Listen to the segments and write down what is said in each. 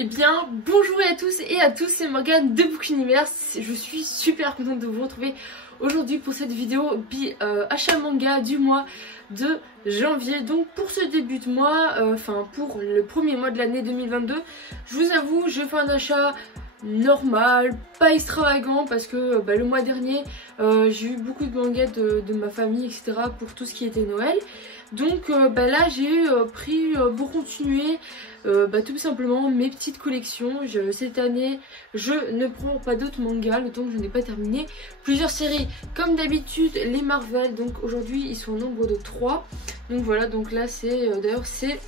Eh bien, bonjour à tous et à tous, c'est Morgane de Book Universe. Je suis super contente de vous retrouver aujourd'hui pour cette vidéo achat manga du mois de janvier. Donc pour ce début de mois, pour le premier mois de l'année 2022, je vous avoue, je fais un achat normal, pas extravagant parce que le mois dernier j'ai eu beaucoup de mangas de ma famille, etc. pour tout ce qui était Noël. Donc là j'ai pris pour continuer tout simplement mes petites collections. Cette année je ne prends pas d'autres mangas le temps que je n'ai pas terminé plusieurs séries comme d'habitude, les Marvel. Donc aujourd'hui ils sont au nombre de 3. Donc voilà, donc là c'est d'ailleurs c'est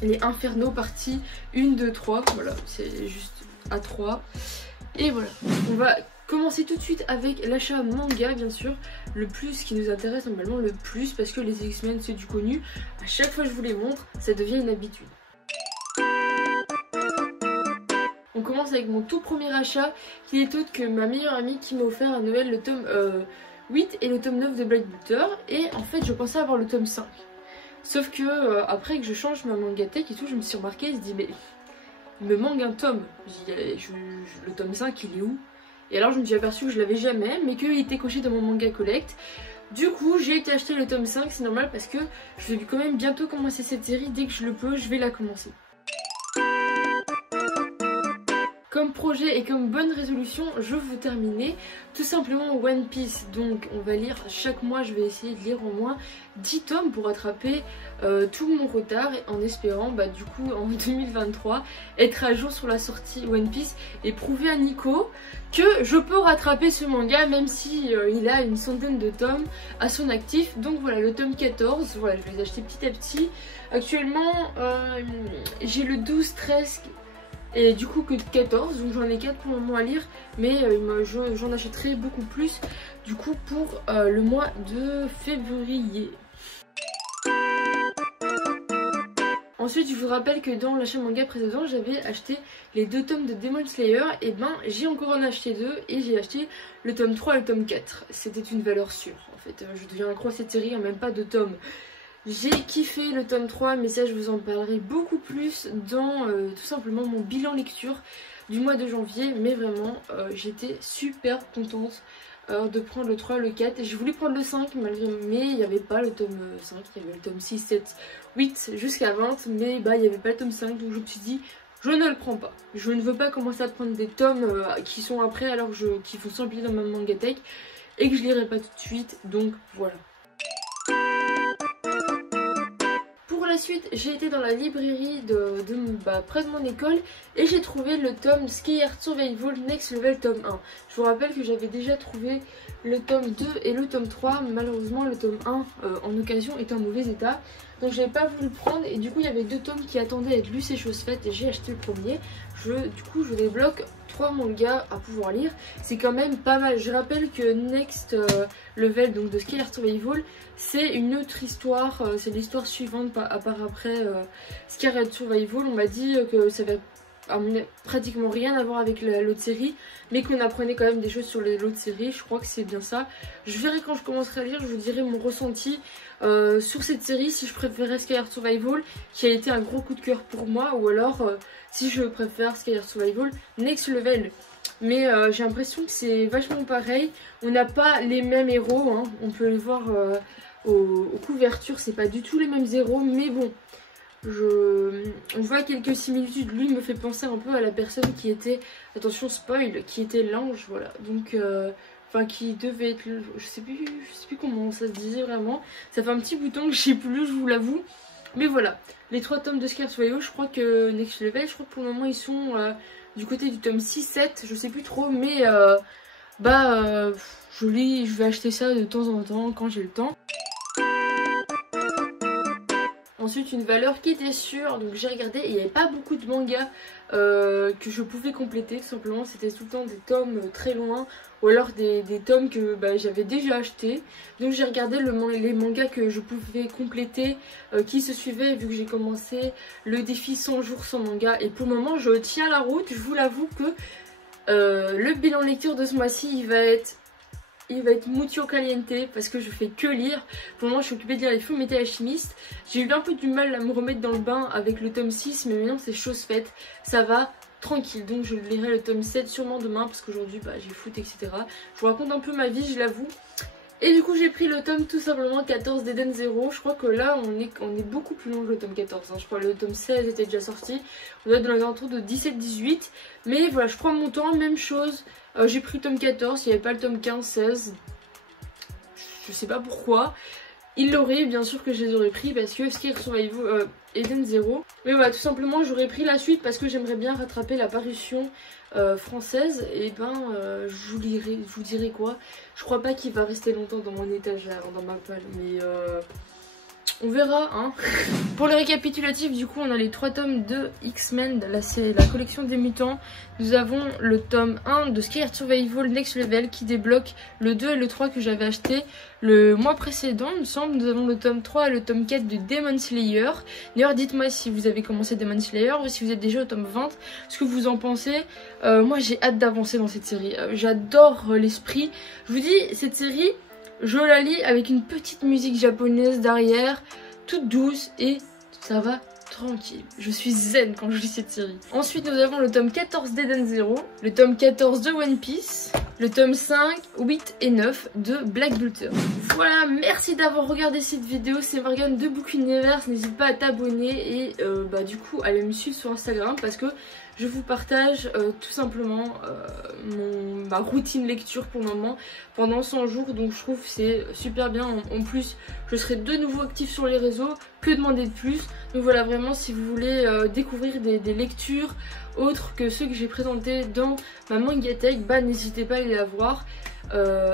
les Inferno partie 1, 2, 3. Voilà, c'est juste à 3. Et voilà, on va commencer tout de suite avec l'achat manga, bien sûr, le plus qui nous intéresse normalement le plus, parce que les X-Men c'est du connu, à chaque fois que je vous les montre ça devient une habitude. On commence avec mon tout premier achat, qui est autre que ma meilleure amie qui m'a offert à Noël le tome 8 et le tome 9 de Black Butter. Et en fait je pensais avoir le tome 5, sauf que après que je change ma mangatech et tout, je me suis remarqué, je dis mais il me manque un tome. Le tome 5 il est où? Et alors je me suis aperçue que je l'avais jamais, mais qu'il était coché dans mon manga collect. Du coup j'ai été acheter le tome 5, c'est normal parce que je vais quand même bientôt commencer cette série. Dès que je le peux, je vais la commencer. Comme projet et comme bonne résolution, je veux terminer tout simplement One Piece. Donc on va lire chaque mois, je vais essayer de lire au moins 10 tomes pour rattraper tout mon retard, en espérant du coup en 2023 être à jour sur la sortie One Piece et prouver à Nico que je peux rattraper ce manga même si il a une centaine de tomes à son actif. Donc voilà, le tome 14, voilà, je vais les acheter petit à petit. Actuellement j'ai le 12, 13 et du coup que 14, donc j'en ai 4 pour le moment à lire, mais j'en achèterai beaucoup plus du coup pour le mois de février. Ensuite je vous rappelle que dans l'achat manga précédent j'avais acheté les 2 tomes de Demon Slayer, et j'ai encore en acheté 2 et j'ai acheté le tome 3 et le tome 4. C'était une valeur sûre en fait, je deviens accro à cette série en même pas de tomes. J'ai kiffé le tome 3, mais ça je vous en parlerai beaucoup plus dans tout simplement mon bilan lecture du mois de janvier. Mais vraiment j'étais super contente de prendre le 3, le 4. Et je voulais prendre le 5 mais il n'y avait pas le tome 5, il y avait le tome 6, 7, 8 jusqu'à 20. Mais il n'y avait pas le tome 5, donc je me suis dit je ne le prends pas. Je ne veux pas commencer à prendre des tomes qui sont après alors qui font s'empiler dans ma mangatech et que je lirai pas tout de suite, donc voilà. Pour la suite, j'ai été dans la librairie près de mon école et j'ai trouvé le tome Sky Heart Survival Next Level tome 1. Je vous rappelle que j'avais déjà trouvé le tome 2 et le tome 3. Malheureusement, le tome 1 en occasion était en mauvais état. Donc j'avais pas voulu le prendre et du coup il y avait 2 tomes qui attendaient à être lus, ces choses faites, et j'ai acheté le premier. Du coup je débloque 3 mangas à pouvoir lire, c'est quand même pas mal. Je rappelle que Next Level, donc de Sky Heart Survival, c'est une autre histoire, c'est l'histoire suivante à part après Sky Heart Survival. On m'a dit que ça va pratiquement rien à voir avec l'autre série, mais qu'on apprenait quand même des choses sur l'autre série. Je crois que c'est bien ça. Je verrai quand je commencerai à lire, je vous dirai mon ressenti sur cette série, si je préférais Sky Heart Survival qui a été un gros coup de cœur pour moi, ou alors si je préfère Sky Heart Survival Next Level. Mais j'ai l'impression que c'est vachement pareil. On n'a pas les mêmes héros, hein. On peut le voir aux couvertures, c'est pas du tout les mêmes héros, mais bon, on voit quelques similitudes. Lui me fait penser un peu à la personne qui était, attention spoil, qui était l'ange, voilà. Donc qui devait être, je sais plus comment ça se disait vraiment. Ça fait un petit bouton que je sais plus, je vous l'avoue. Mais voilà, les 3 tomes de Sky Heart Survival, je crois que Next Level, je crois que pour le moment ils sont du côté du tome 6-7, je sais plus trop, mais je vais acheter ça de temps en temps quand j'ai le temps. Ensuite une valeur qui était sûre, donc j'ai regardé et il n'y avait pas beaucoup de mangas que je pouvais compléter. Tout simplement c'était tout le temps des tomes très loin, ou alors des tomes que j'avais déjà achetés. Donc j'ai regardé les mangas que je pouvais compléter qui se suivaient, vu que j'ai commencé le défi 100 jours sans manga. Et pour le moment je tiens la route. Je vous l'avoue que le bilan lecture de ce mois-ci il il va être Mucho Caliente parce que je fais que lire. Pour le moment je suis occupée de lire les Fullmetal Alchemist. J'ai eu un peu du mal à me remettre dans le bain avec le tome 6, mais maintenant c'est chose faite, ça va tranquille. Donc je lirai le tome 7 sûrement demain parce qu'aujourd'hui bah, j'ai foot etc. Je vous raconte un peu ma vie, je l'avoue. Et du coup j'ai pris le tome tout simplement 14 d'Eden Zero. Je crois que là on est beaucoup plus long que le tome 14 hein. Je crois que le tome 16 était déjà sorti. On doit être dans les alentours de 17-18. Mais voilà, je prends mon temps, même chose. J'ai pris le tome 14, il n'y avait pas le tome 15-16. Je sais pas pourquoi. Il l'aurait, bien sûr que je les aurais pris parce que Skier Survival Eden Zero. Mais voilà, tout simplement j'aurais pris la suite parce que j'aimerais bien rattraper la parution française. Et ben je vous dirai quoi. Je crois pas qu'il va rester longtemps dans mon étagère, dans ma palle, mais on verra hein. Pour le récapitulatif, du coup on a les 3 tomes de X-Men, là c'est la collection des mutants. Nous avons le tome 1 de Skier Survival Next Level qui débloque le 2 et le 3 que j'avais acheté le mois précédent il me semble. Nous avons le tome 3 et le tome 4 de Demon Slayer. D'ailleurs dites-moi si vous avez commencé Demon Slayer ou si vous êtes déjà au tome 20, ce que vous en pensez. Moi j'ai hâte d'avancer dans cette série, j'adore l'esprit. Je vous dis, cette série je la lis avec une petite musique japonaise derrière, toute douce et ça va tranquille. Je suis zen quand je lis cette série. Ensuite nous avons le tome 14 d'Eden Zero, le tome 14 de One Piece, le tome 5, 8 et 9 de Black Butter. Voilà, merci d'avoir regardé cette vidéo, c'est Morgane de Book Universe, n'hésite pas à t'abonner et bah du coup à me suivre sur Instagram parce que je vous partage tout simplement ma routine lecture pour le moment pendant 100 jours, donc je trouve que c'est super bien. En plus je serai de nouveau active sur les réseaux, que demander de plus. Donc voilà, vraiment si vous voulez découvrir des lectures autres que ceux que j'ai présentés dans ma Mangatech, bah n'hésitez pas à les voir.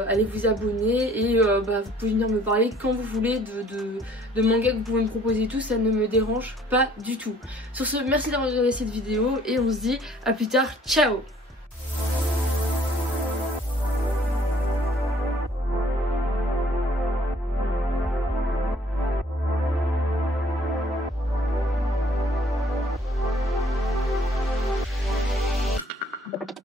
Allez vous abonner et bah, vous pouvez venir me parler quand vous voulez de manga que vous pouvez me proposer, tout ça ne me dérange pas du tout. Sur ce, merci d'avoir regardé cette vidéo et on se dit à plus tard, ciao.